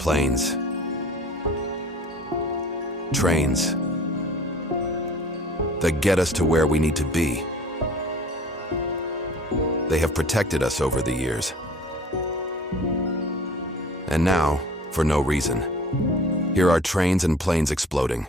Planes. Trains. That get us to where we need to be. They have protected us over the years. And now, for no reason, here are trains and planes exploding.